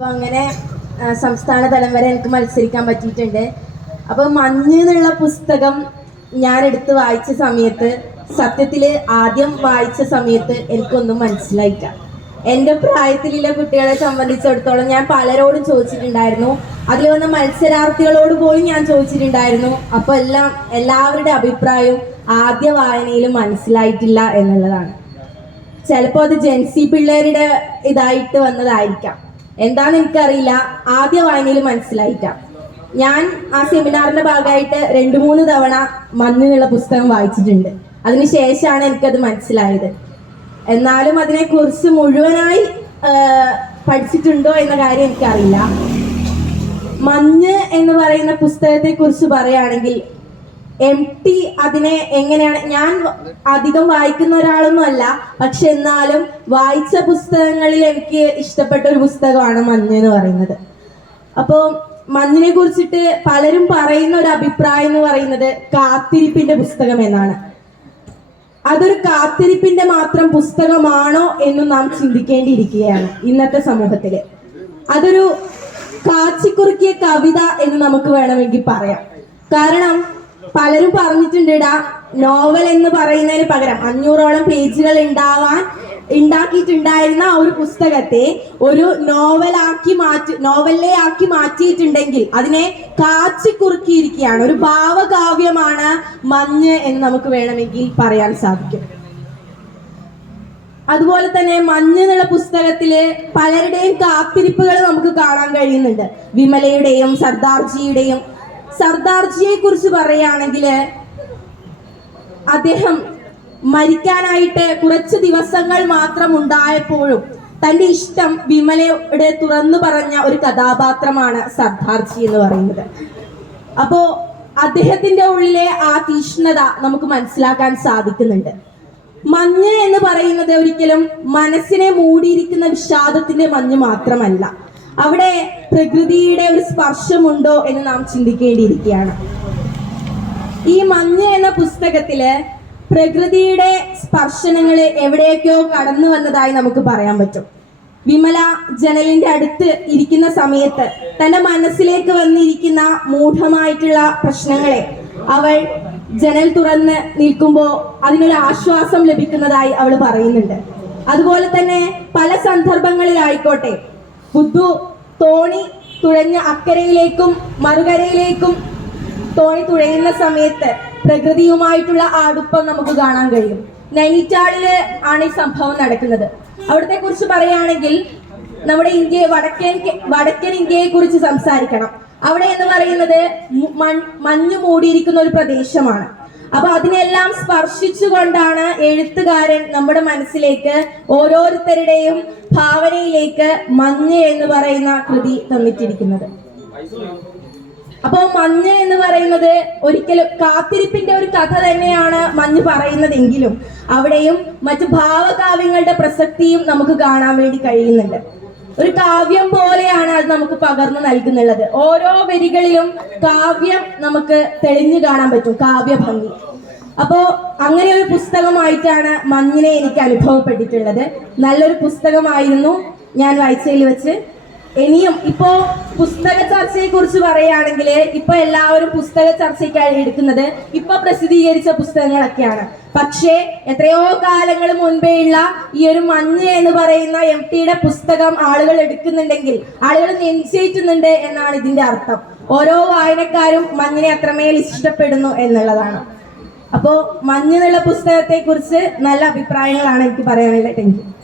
അപ്പൊ അങ്ങനെ സംസ്ഥാന തലം വരെ എനിക്ക് മത്സരിക്കാൻ പറ്റിയിട്ടുണ്ട്. അപ്പൊ മഞ്ഞ് എന്നുള്ള പുസ്തകം ഞാൻ എടുത്ത് വായിച്ച സമയത്ത് സത്യത്തിൽ ആദ്യം വായിച്ച സമയത്ത് എനിക്കൊന്നും മനസ്സിലായില്ല. എന്റെ പ്രായത്തിലുള്ള കുട്ടികളെ സംബന്ധിച്ചിടത്തോളം ഞാൻ പലരോടും ചോദിച്ചിട്ടുണ്ടായിരുന്നു. അതിൽ വന്ന മത്സരാർത്ഥികളോട് പോലും ഞാൻ ചോദിച്ചിട്ടുണ്ടായിരുന്നു. അപ്പൊ എല്ലാം എല്ലാവരുടെ അഭിപ്രായവും ആദ്യ വായനയിൽ മനസ്സിലായിട്ടില്ല എന്നുള്ളതാണ്. ചിലപ്പോൾ അത് ജെൻസി പിള്ളേരുടെ ഇതായിട്ട് വന്നതായിരിക്കാം. എന്താന്ന് എനിക്കറിയില്ല. ആദ്യ വായനയിൽ മനസ്സിലായിട്ട. ഞാൻ ആ സെമിനാറിന്റെ ഭാഗമായിട്ട് രണ്ടു മൂന്ന് തവണ മഞ്ഞിനുള്ള പുസ്തകം വായിച്ചിട്ടുണ്ട്. അതിനുശേഷമാണ് എനിക്കത് മനസ്സിലായത്. എന്നാലും അതിനെക്കുറിച്ച് മുഴുവനായി പഠിച്ചിട്ടുണ്ടോ എന്ന കാര്യം എനിക്കറിയില്ല. മഞ്ഞ് എന്ന് പറയുന്ന പുസ്തകത്തെ കുറിച്ച് പറയുകയാണെങ്കിൽ എം ടി അതിനെ എങ്ങനെയാണ്? ഞാൻ അധികം വായിക്കുന്ന ഒരാളൊന്നും അല്ല. പക്ഷെ എന്നാലും വായിച്ച പുസ്തകങ്ങളിൽ എനിക്ക് ഇഷ്ടപ്പെട്ട ഒരു പുസ്തകമാണ് മഞ്ഞ് എന്ന് പറയുന്നത്. അപ്പോൾ മഞ്ഞിനെ കുറിച്ചിട്ട് പലരും പറയുന്ന ഒരു അഭിപ്രായം എന്ന് പറയുന്നത് കാത്തിരിപ്പിന്റെ പുസ്തകം എന്നാണ്. അതൊരു കാത്തിരിപ്പിന്റെ മാത്രം പുസ്തകമാണോ എന്ന് നാം ചിന്തിക്കേണ്ടിയിരിക്കുകയാണ് ഇന്നത്തെ സമൂഹത്തിൽ. അതൊരു കാച്ചിക്കുറുക്കിയ കവിത എന്ന് നമുക്ക് വേണമെങ്കിൽ പറയാം. കാരണം പലരും പറഞ്ഞിട്ടുണ്ട് നോവൽ എന്ന് പറയുന്നതിന് പകരം അഞ്ഞൂറോളം പേജുകൾ ഉണ്ടാവാൻ ഉണ്ടാക്കിയിട്ടുണ്ടായിരുന്ന ആ ഒരു പുസ്തകത്തെ ഒരു നോവലാക്കി മാറ്റി നോവലിലെ ആക്കി മാറ്റിയിട്ടുണ്ടെങ്കിൽ അതിനെ കാച്ചിക്കുറുക്കിയിരിക്കുകയാണ് ഒരു ഭാവകാവ്യമാണ് മഞ്ഞ് എന്ന് നമുക്ക് വേണമെങ്കിൽ പറയാൻ സാധിക്കും. അതുപോലെ തന്നെ മഞ്ഞ് എന്നുള്ള പുസ്തകത്തിൽ പലരുടെയും കാത്തിരിപ്പുകൾ നമുക്ക് കാണാൻ കഴിയുന്നുണ്ട്. വിമലയുടെയും സർദാർജിയുടെയും സർദാർജിയെ കുറിച്ച് പറയുകയാണെങ്കിൽ അദ്ദേഹം മരിക്കാനായിട്ട് കുറച്ച് ദിവസങ്ങൾ മാത്രം ഉണ്ടായപ്പോഴും തന്റെ ഇഷ്ടം വിമലയുടെ തുറന്നു പറഞ്ഞ ഒരു കഥാപാത്രമാണ് സർദാർജി എന്ന് പറയുന്നത്. അപ്പോ അദ്ദേഹത്തിന്റെ ഉള്ളിലെ ആ തീഷ്ണത നമുക്ക് മനസ്സിലാക്കാൻ സാധിക്കുന്നുണ്ട്. മഞ്ഞ് എന്ന് പറയുന്നത് ഒരിക്കലും മനസ്സിനെ മൂടിയിരിക്കുന്ന വിഷാദത്തിന്റെ മഞ്ഞ് മാത്രമല്ല. അവിടെ പ്രകൃതിയുടെ ഒരു സ്പർശമുണ്ടോ എന്ന് നാം ചിന്തിക്കേണ്ടിയിരിക്കുകയാണ്. ഈ മഞ്ഞ് എന്ന പുസ്തകത്തിൽ പ്രകൃതിയുടെ സ്പർശനങ്ങൾ എവിടെയൊക്കെയോ കടന്നു വന്നതായി നമുക്ക് പറയാൻ പറ്റും. വിമല ജനലിന്റെ അടുത്ത് ഇരിക്കുന്ന സമയത്ത് തന്റെ മനസ്സിലേക്ക് വന്നിരിക്കുന്ന മൂഢമായിട്ടുള്ള പ്രശ്നങ്ങളെ അവൾ ജനൽ തുറന്ന് നിൽക്കുമ്പോൾ അതിനൊരു ആശ്വാസം ലഭിക്കുന്നതായി അവൾ പറയുന്നുണ്ട്. അതുപോലെ തന്നെ പല സന്ദർഭങ്ങളിലായിക്കോട്ടെ ബുദ്ധു തോണി തുഴഞ്ഞ അക്കരയിലേക്കും മറുകരയിലേക്കും തോണി തുഴയുന്ന സമയത്ത് പ്രകൃതിയുമായിട്ടുള്ള അടുപ്പം നമുക്ക് കാണാൻ കഴിയും. നൈനിറ്റാളിൽ ആണ് ഈ സംഭവം നടക്കുന്നത്. അവിടത്തെ കുറിച്ച് പറയുകയാണെങ്കിൽ നമ്മുടെ ഇന്ത്യ വടക്കൻ വടക്കൻ ഇന്ത്യയെ കുറിച്ച് സംസാരിക്കണം. അവിടെ എന്ന് പറയുന്നത് മഞ്ഞ് മൂടിയിരിക്കുന്ന ഒരു പ്രദേശമാണ്. അപ്പൊ അതിനെല്ലാം സ്പർശിച്ചുകൊണ്ടാണ് എഴുത്തുകാരൻ നമ്മുടെ മനസ്സിലേക്ക് ഓരോരുത്തരുടെയും ഭാവനയിലേക്ക് മഞ്ഞ് എന്ന് പറയുന്ന കൃതി തന്നിട്ടിരിക്കുന്നത്. അപ്പോൾ മഞ്ഞ് എന്ന് പറയുന്നത് ഒരിക്കലും കാത്തിരിപ്പിന്റെ ഒരു കഥ തന്നെയാണ് മഞ്ഞ് പറയുന്നതെങ്കിലും അവിടെയും മറ്റു ഭാവകാവ്യങ്ങളുടെ പ്രസക്തിയും നമുക്ക് കാണാൻ വേണ്ടി കഴിയുന്നുണ്ട്. ഒരു കാവ്യം പോലെയാണ് അത് നമുക്ക് പകർന്നു നൽകുന്നുള്ളത്. ഓരോ വരികളിലും കാവ്യം നമുക്ക് തെളിഞ്ഞു കാണാൻ പറ്റും കാവ്യഭംഗി. അപ്പോ അങ്ങനെ ഒരു പുസ്തകമായിട്ടാണ് മഞ്ഞിനെ എനിക്ക് അനുഭവപ്പെട്ടിട്ടുള്ളത്. നല്ലൊരു പുസ്തകമായിരുന്നു ഞാൻ വായിച്ചതിൽ വെച്ച്. ഇനിയും ഇപ്പോ പുസ്തക ചർച്ചയെ കുറിച്ച് പറയുകയാണെങ്കിൽ ഇപ്പൊ എല്ലാവരും പുസ്തക ചർച്ചയ്ക്കായി എടുക്കുന്നത് ഇപ്പൊ പ്രസിദ്ധീകരിച്ച പുസ്തകങ്ങളൊക്കെയാണ്. പക്ഷേ എത്രയോ കാലങ്ങൾ മുൻപേയുള്ള ഈ ഒരു മഞ്ഞ് എന്ന് പറയുന്ന എം ടിയുടെ പുസ്തകം ആളുകൾ എടുക്കുന്നുണ്ടെങ്കിൽ ആളുകൾ നിശ്ചയിക്കുന്നുണ്ട് എന്നാണ് ഇതിന്റെ അർത്ഥം. ഓരോ വായനക്കാരും മഞ്ഞിനെ അത്രമേൽ ഇഷ്ടപ്പെടുന്നു എന്നുള്ളതാണ്. അപ്പോ മഞ്ഞ് എന്നുള്ള പുസ്തകത്തെ കുറിച്ച് നല്ല അഭിപ്രായങ്ങളാണ് എനിക്ക് പറയാനുള്ളത്. താങ്ക്